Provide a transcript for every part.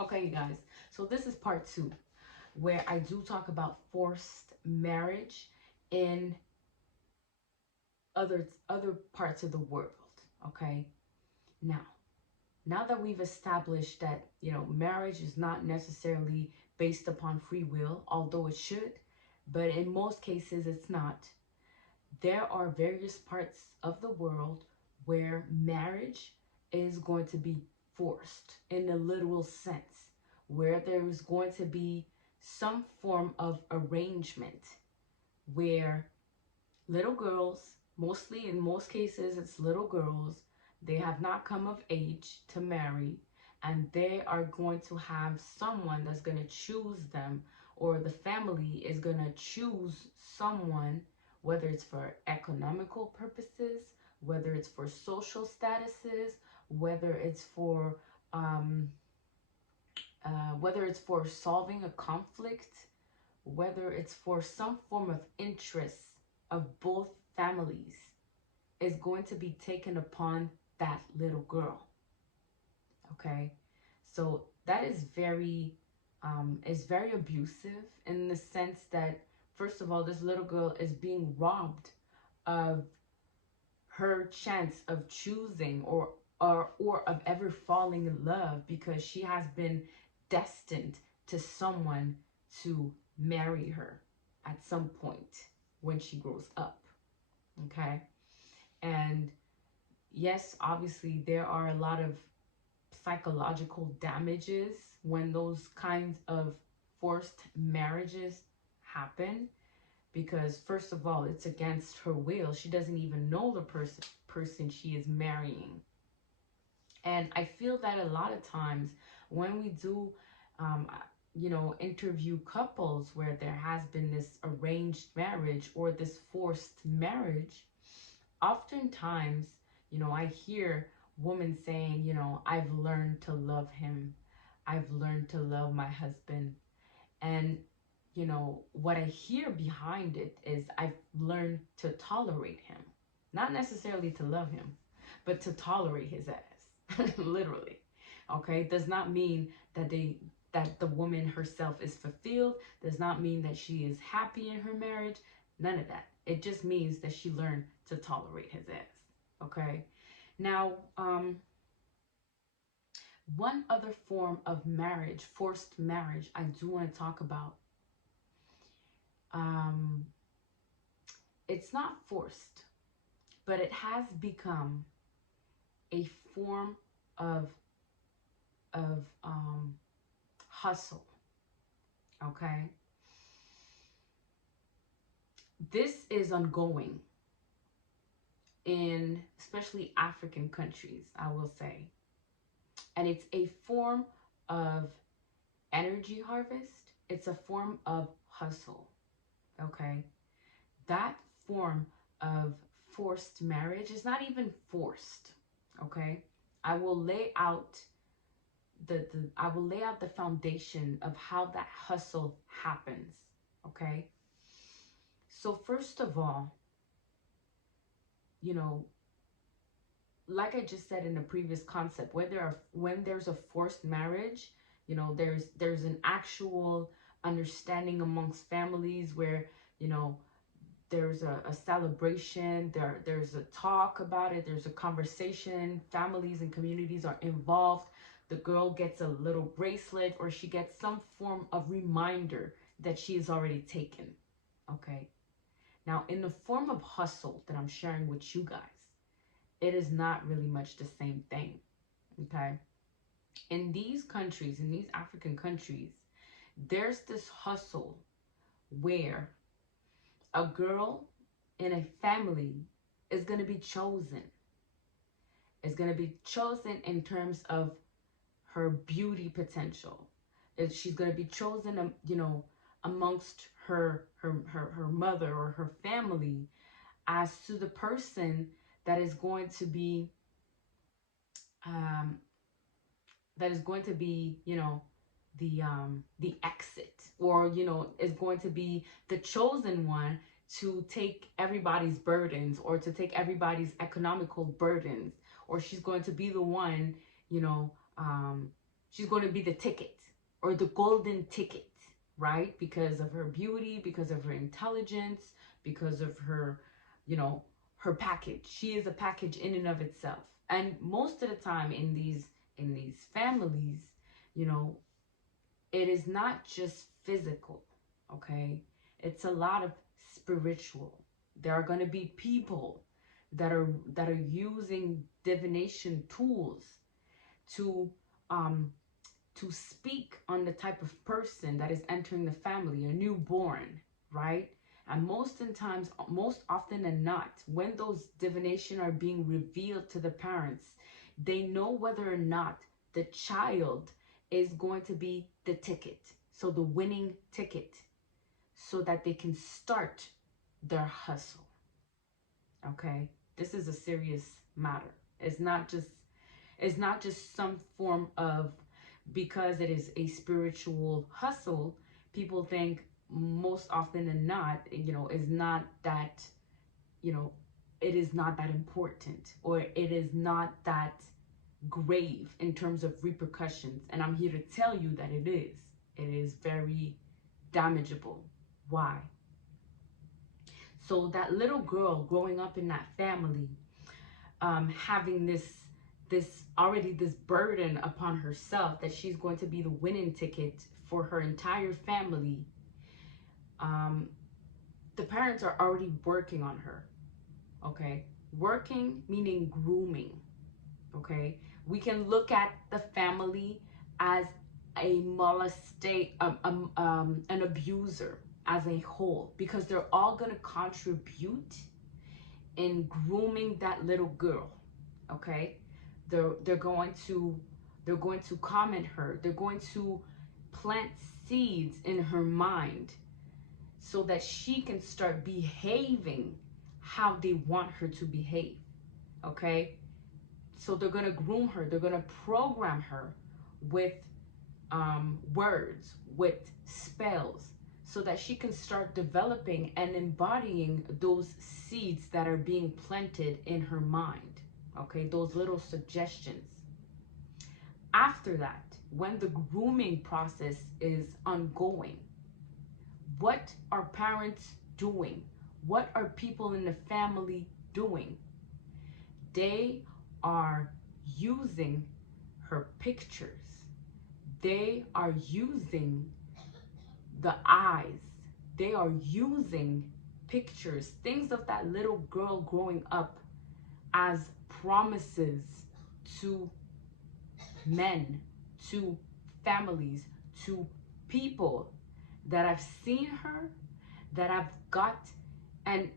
Okay, you guys. So this is part two, where I do talk about forced marriage in other parts of the world. Okay. Now, now that we've established that marriage is not necessarily based upon free will, although it should, but in most cases it's not. There are various parts of the world where marriage is going to be forced in a literal sense, where there is going to be some form of arrangement where little girls, mostly in most cases, it's little girls, they have not come of age to marry, and they are going to have someone that's going to choose them, or the family is going to choose someone, whether it's for economical purposes, whether it's for social statuses, whether it's for um, whether it's for solving a conflict, whether it's for some form of interest of both families, is going to be taken upon that little girl. Okay, so that is very abusive in the sense that, first of all, this little girl is being robbed of her chance of choosing or of ever falling in love, because she has been destined to someone to marry her at some point when she grows up. Okay. And yes, obviously there are a lot of psychological damages when those kinds of forced marriages happen, because first of all, it's against her will. She doesn't even know the person she is marrying. And I feel that a lot of times when we do um, interview couples where there has been this arranged marriage or this forced marriage, oftentimes, I hear women saying, I've learned to love him. I've learned to love my husband. And, what I hear behind it is I've learned to tolerate him. Not necessarily to love him, but to tolerate his ass. Literally. Okay? Does not mean that the woman herself is fulfilled, does not mean that she is happy in her marriage. None of that. It just means that she learned to tolerate his ass. Okay? Now, one other form of marriage, forced marriage, I do want to talk about. Um, it's not forced, but it has become a form of of hustle. Okay, this is ongoing in especially African countries, I will say, and it's a form of energy harvest. It's a form of hustle. Okay, that form of forced marriage is not even forced. Okay, I will lay out the foundation of how that hustle happens. Okay, so first of all, you know like I just said in the previous concept, when there's a forced marriage, there's an actual understanding amongst families where you know there's a celebration, there's a talk about it, there's a conversation, families and communities are involved. The girl gets a little bracelet, or she gets some form of reminder that she is already taken. Okay, now in the form of hustle that I'm sharing with you guys, it is not really much the same thing. Okay, in these countries, in these African countries, there's this hustle where a girl in a family is going to be chosen. Is going to be chosen in terms of her beauty potential. She's going to be chosen, amongst her mother or her family, as to the person that is going to be um, the exit, or is going to be the chosen one to take everybody's burdens, or to take everybody's economical burdens, or she's going to be the one, you know um She's going to be the ticket or the golden ticket, right? Because of her beauty, because of her intelligence, because of her, you know, her package. She is a package in and of itself. And most of the time in these families, you know, it is not just physical, okay? It's a lot of spiritual. There are going to be people that are using divination tools to um to speak on the type of person that is entering the family, a newborn, right? And most often than not, when those divination are being revealed to the parents, they know whether or not the child is going to be the ticket, so the winning ticket, so that they can start their hustle. Okay, this is a serious matter. It's not just some form of, because it is a spiritual hustle, people think most often than not, you know, is not that, you know, it is not that important, or it is not that grave in terms of repercussions. And I'm here to tell you that it is. It is very damageable. Why? So that little girl growing up in that family, having this burden upon herself that she's going to be the winning ticket for her entire family. um, the parents are already working on her. Okay, working meaning grooming. Okay, we can look at the family as a an abuser as a whole, because they're all going to contribute in grooming that little girl. Okay, they're going to comment her, they're going to plant seeds in her mind so that she can start behaving how they want her to behave. Okay, so they're going to groom her, they're going to program her with words, with spells, so that she can start developing and embodying those seeds that are being planted in her mind. Okay, those little suggestions. After that, when the grooming process is ongoing, what are parents doing? What are people in the family doing? They are using her pictures. They are using the eyes. They are using pictures, things of that little girl growing up, as promises to men, to families, to people that I've seen her, that I've got. And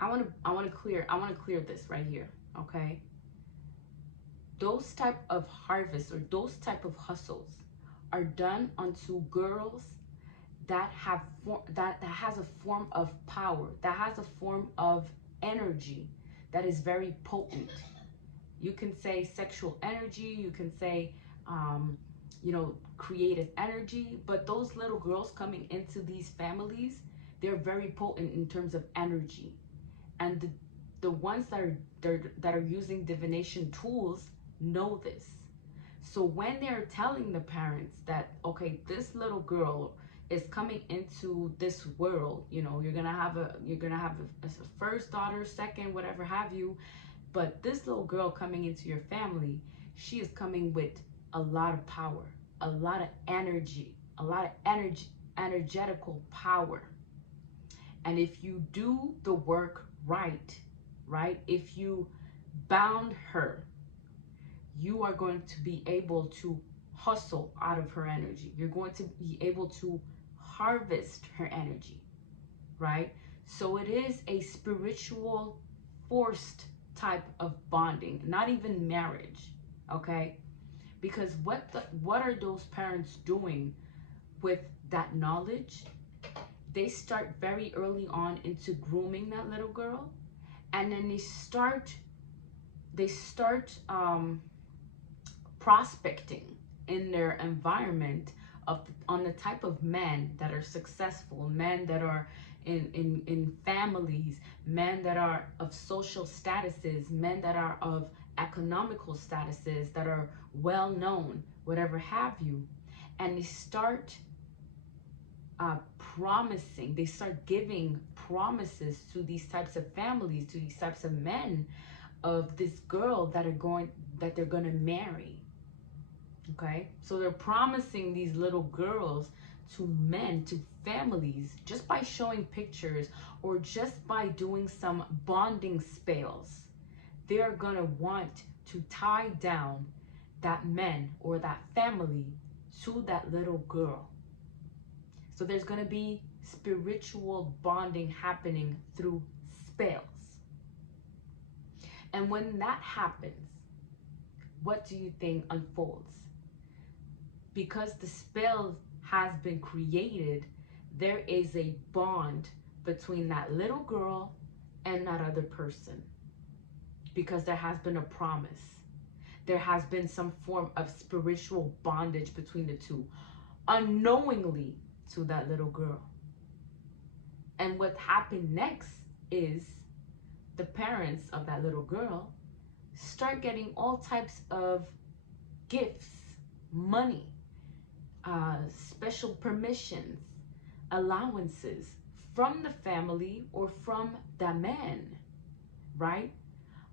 I want to clear this right here, okay? Those type of harvests or those type of hustles are done onto girls that have that has a form of power, that has a form of energy that is very potent. You can say sexual energy, you can say you know, creative energy, but those little girls coming into these families, they're very potent in terms of energy. And the ones that are using divination tools know this. So when they're telling the parents that, okay, this little girl is coming into this world, you know, you're gonna have a first daughter, second, whatever have you, but this little girl coming into your family, she is coming with a lot of power, a lot of energy, energetical power. And if you do the work right, if you bound her, you are going to be able to hustle out of her energy. You're going to be able to harvest her energy, right? So it is a spiritual forced type of bonding, not even marriage, okay? Because what are those parents doing with that knowledge? They start very early on into grooming that little girl, and then they start prospecting in their environment on the type of men that are successful, men that are in families, men that are of social statuses, men that are of economical statuses, that are well known, whatever have you, and they start promising, they start giving promises to these types of families, to these types of men, of this girl that they're gonna marry. Okay, so they're promising these little girls to men, to families, just by showing pictures or just by doing some bonding spells. They're gonna want to tie down that man or that family to that little girl. So there's gonna be spiritual bonding happening through spells. And when that happens, what do you think unfolds? Because the spell has been created, there is a bond between that little girl and that other person. Because there has been a promise. There has been some form of spiritual bondage between the two, unknowingly to that little girl. And what happened next is the parents of that little girl start getting all types of gifts, money, special permissions, allowances from the family or from the man, right?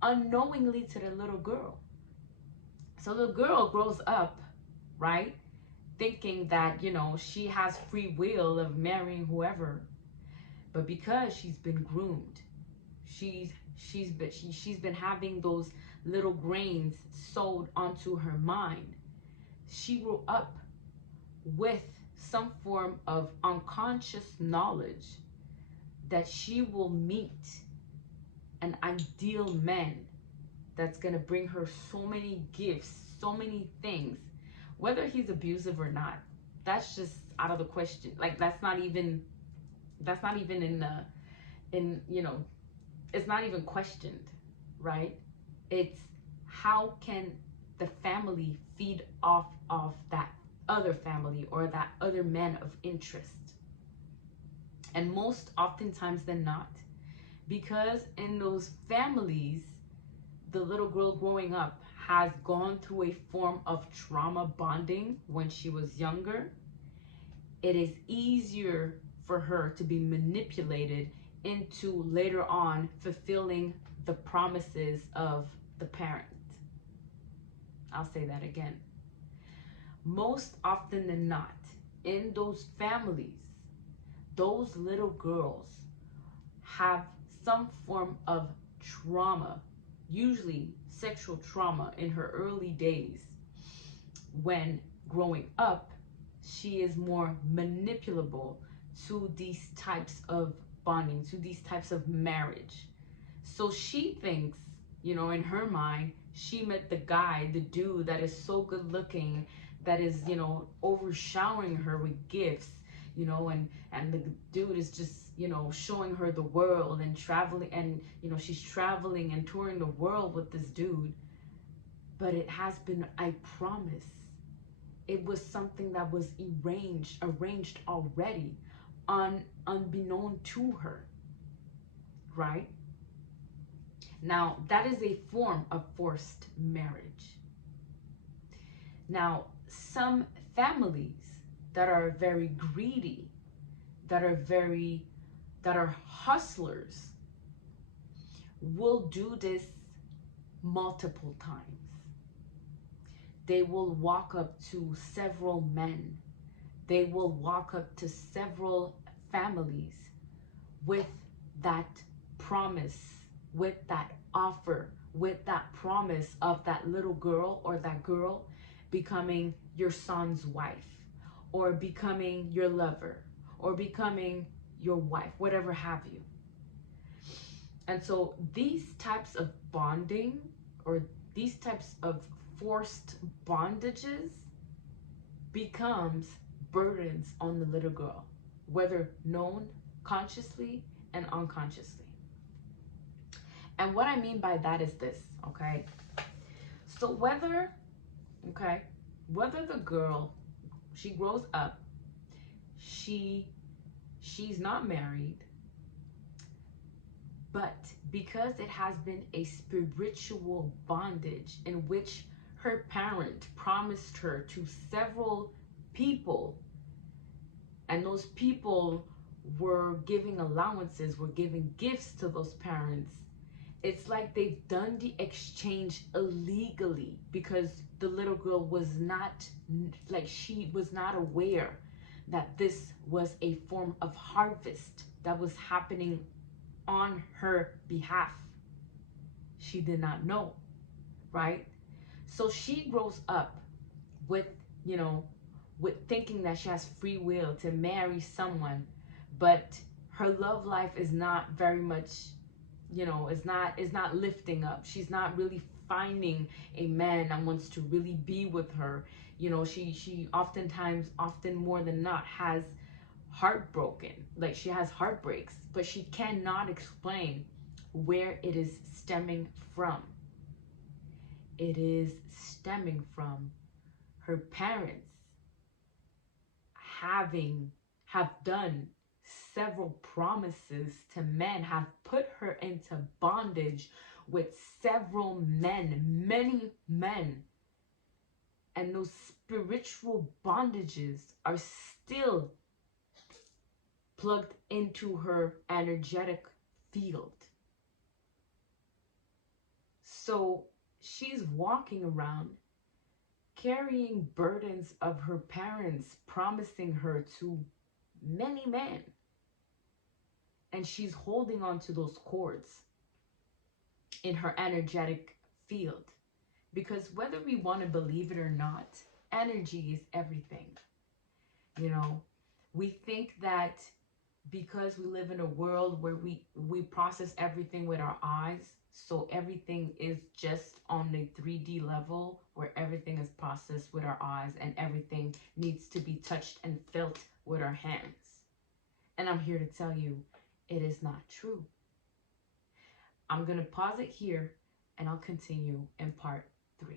Unknowingly to the little girl. So the girl grows up, right? Thinking that, you know, she has free will of marrying whoever. But because she's been groomed, she's been having those little grains sowed onto her mind. She grew up with some form of unconscious knowledge that she will meet an ideal man that's gonna bring her so many gifts, so many things, whether he's abusive or not. That's just out of the question. Like that's not even in you know, it's not even questioned, right? It's how can the family feed off of that other family or that other man of interest. And most oftentimes than not, because in those families, the little girl growing up has gone through a form of trauma bonding when she was younger, it is easier for her to be manipulated into later on fulfilling the promises of the parent. I'll say that again. Most often than not, in those families, those little girls have some form of trauma, usually sexual trauma in her early days. When growing up, she is more manipulable to these types of bonding, to these types of marriage. So she thinks, you know, in her mind, she met the guy, the dude that is so good looking, that is, you know, overshowering her with gifts, you know, and the dude is just, you know, showing her the world and traveling, and, you know, she's traveling and touring the world with this dude. But it has been a promise. It was something that was arranged already, unbeknown to her, right? Now, that is a form of forced marriage. Now, some families that are very greedy, that are hustlers, will do this multiple times. They will walk up to several men. They will walk up to several families with that promise, with that offer, with that promise of that little girl or that girl becoming your son's wife, or becoming your lover, or becoming your wife, whatever have you. And so these types of bonding, or these types of forced bondages, becomes burdens on the little girl, whether known consciously and unconsciously. And what I mean by that is this, okay? So whether the girl, she grows up, she's not married, but because it has been a spiritual bondage in which her parent promised her to several people, and those people were giving allowances, were giving gifts to those parents. It's like they've done the exchange illegally because the little girl was not, like, she was not aware that this was a form of harvest that was happening on her behalf. She did not know, right? So she grows up with, you know, with thinking that she has free will to marry someone, but her love life is not very much, is not lifting up. She's not really finding a man that wants to really be with her. She oftentimes, often more than not, has heartbroken, like she has heartbreaks, but she cannot explain where it is stemming from. It is stemming from her parents have done several promises to men, have put her into bondage with several men, many men. And those spiritual bondages are still plugged into her energetic field. So she's walking around carrying burdens of her parents promising her to many men. And she's holding on to those cords in her energetic field. Because whether we want to believe it or not, energy is everything. We think that because we live in a world where we process everything with our eyes, so everything is just on the 3D level where everything is processed with our eyes and everything needs to be touched and felt with our hands. And I'm here to tell you, it is not true. I'm going to pause it here and I'll continue in part 3.